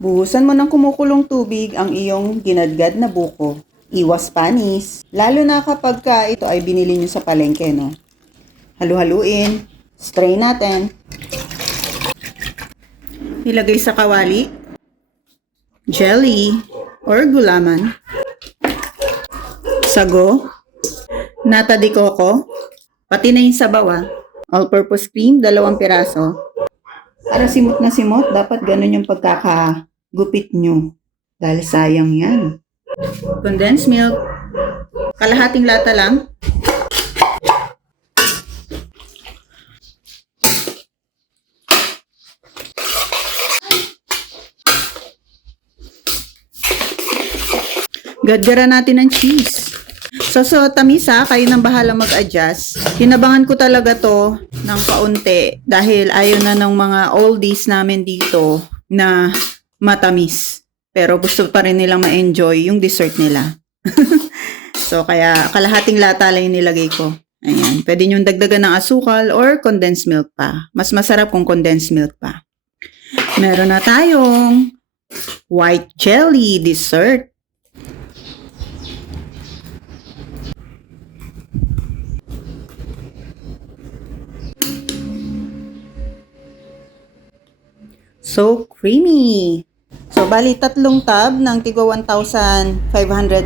Buhusan mo ng kumukulong tubig ang iyong ginadgad na buko. Iwas panis, lalo na kapag ito ay binili nyo sa palengke, no? Halu-haluin, strain natin. Ilagay sa kawali, jelly or gulaman, sago, nata de coco, pati na yung sabaw, all-purpose cream, 2 piraso. Para simot na simot, dapat ganun yung pagkakagupit nyo. Dahil sayang yan. Condensed milk, kalahating lata lang. Gadgara natin ng cheese. So tamis kayo nang bahala mag-adjust. Hinabangan ko talaga to ng kaunti dahil ayaw na ng mga oldies namin dito na matamis. Pero gusto pa rin nilang ma-enjoy yung dessert nila. So kaya kalahating lata lang yung nilagay ko. Ayan. Pwede nyo dagdagan ng asukal or condensed milk pa. Mas masarap kung condensed milk pa. Meron na tayong white jelly dessert. So creamy. So bali 3 tub ng tigo 1,500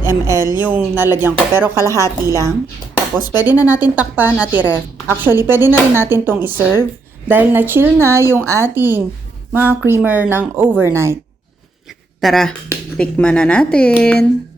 ml yung nalagyan ko, pero kalahati lang. Tapos pwede na natin takpan at i-ref. Actually pwede na rin natin tong i-serve dahil na-chill na yung ating mga creamer ng overnight. Tara, tikman na natin.